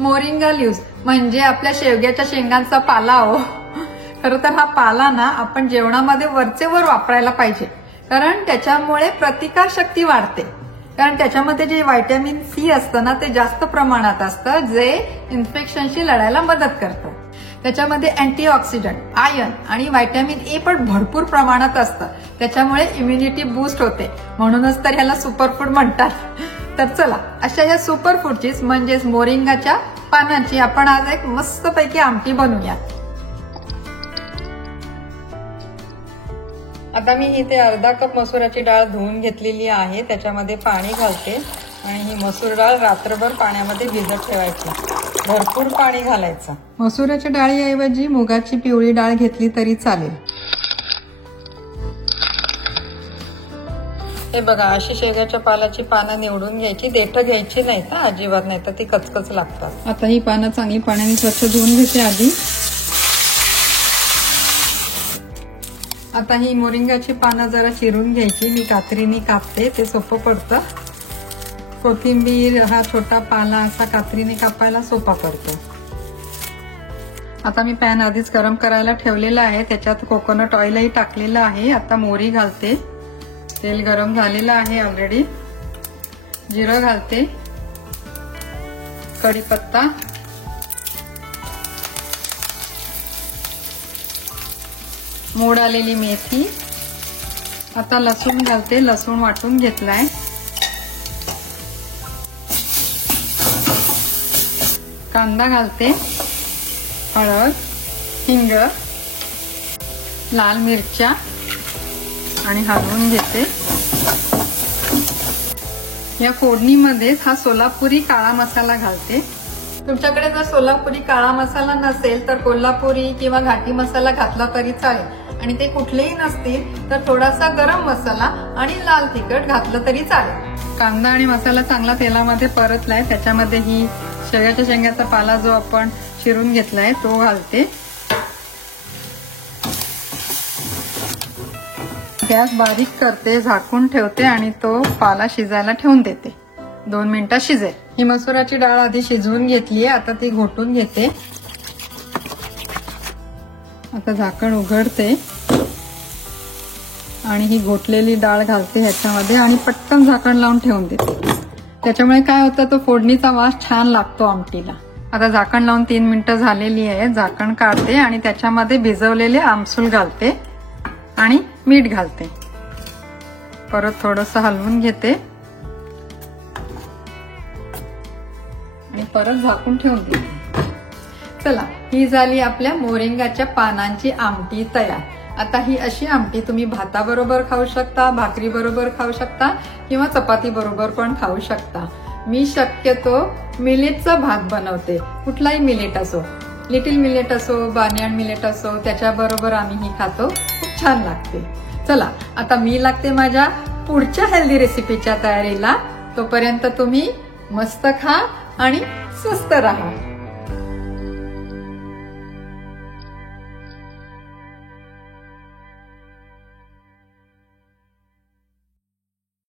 Moringa leaves म्हणजे आपल्या शेवग्याच्या शेंगांचा पाला हो. खरं तर हा पाला ना आपण जेवणामध्ये वरचेवर वापरायला पाहिजे, कारण त्याच्यामुळे प्रतिकारशक्ती वाढते. कारण त्याच्यामध्ये जे व्हिटॅमिन सी असतं ना ते जास्त प्रमाणात असतं, जे इन्फेक्शनशी लढायला मदत करतं. त्याच्यामध्ये अँटीऑक्सिडंट, आयर्न आणि व्हिटॅमिन ए पण भरपूर प्रमाणात असतं. त्याच्यामुळे इम्युनिटी बूस्ट होते, म्हणूनच तर ह्याला सुपरफूड म्हणतात. तर चला, अशा ह्या सुपरफूडचीच म्हणजेच मोरिंगाच्या पानांची आपण आज एक मस्तपैकी आमटी बनवूया. आता मी इथे अर्धा कप मसुराची डाळ धुवून घेतलेली आहे. त्याच्यामध्ये पाणी घालते आणि ही मसूर डाळ रात्रभर पाण्यामध्ये भिजत ठेवायची. भरपूर पाणी घालायचं. मसुराच्या डाळीऐवजी मुगाची पिवळी डाळ घेतली तरी चालेल. हे बघा, अशी शेवग्याच्या पालाची पानं निवडून घ्यायची. देठ घ्यायची नाही का अजिबात, नाही तर ती कचकच लागतात. आता ही पानं चांगली पाण्याने स्वच्छ धुवून घेते आधी. आता ही मोरिंगाची पानं जरा चिरून घ्यायची. मी कात्रीने कापते, ते सोपं पडतं. कोथिंबीर हा छोटा पाला असा कात्रीने कापायला सोपा पडतो. आता मी पॅन आधीच गरम करायला ठेवलेला आहे. त्याच्यात कोकोनट ऑइलही टाकलेलं आहे. आता मोहरी घालते. तेल गरम झालेलं आहे ऑलरेडी. जिरं घालते, कढीपत्ता, मोड आलेली मेथी. आता लसूण घालते. लसूण वाटून घेतलाय. कांदा घालते, हळद, हिंग, लाल मिरच्या आणि हलवून घेते. या फोडणीमध्ये हा सोलापुरी काळा मसाला घालते. तुमच्याकडे जर सोलापुरी काळा मसाला नसेल तर कोल्हापुरी किंवा घाटी मसाला घातला तरी चालेल. आणि ते कुठलेही नसतील तर थोडासा गरम मसाला आणि लाल तिखट घातलं तरी चालेल. कांदा आणि मसाला चांगला तेलामध्ये परतलाय. त्याच्यामध्ये ही शेवग्याच्या शेंगाचा पाला जो आपण चिरून घेतलाय तो घालते. गॅस बारीक करते, झाकून ठेवते आणि तो पाला शिजायला ठेवून देते. 2 मिनिटं शिजेल. ही मसुराची डाळ आधी शिजवून घेतलीये. आता ती घोटून घेते. आता झाकण उघडते आणि ही घोटलेली डाळ घालते ह्याच्यामध्ये आणि पटकन झाकण लावून ठेवून देते. त्याच्यामुळे काय होतं, तो फोडणीचा वास छान लागतो आमटीला. आता झाकण लावून 3 मिनिटं झालेली आहे. झाकण काढते आणि त्याच्यामध्ये भिजवलेले आमसूल घालते आणि मीठ घालते. परत थोडंसं हलवून घेते आणि परत झाकून ठेवून देते. चला, ही झाली आपल्या मोरिंगाच्या पानांची आमटी तयार. आता ही अशी आमटी तुम्ही भाताबरोबर खाऊ शकता, भाकरी बरोबर खाऊ शकता किंवा चपाती बरोबर पण खाऊ शकता. मी शक्यतो मिलेटचा भात बनवते. कुठलाही मिलेट असो, लिटिल मिलेट असो, बार्नियार्ड मिलेट असो, त्याच्याबरोबर आम्ही ही खातो. खूप छान लागते. चला, आता मी लागते माझ्या पुढच्या हेल्दी रेसिपीच्या तयारीला. तोपर्यंत तुम्ही मस्त खा आणि स्वस्त राहा.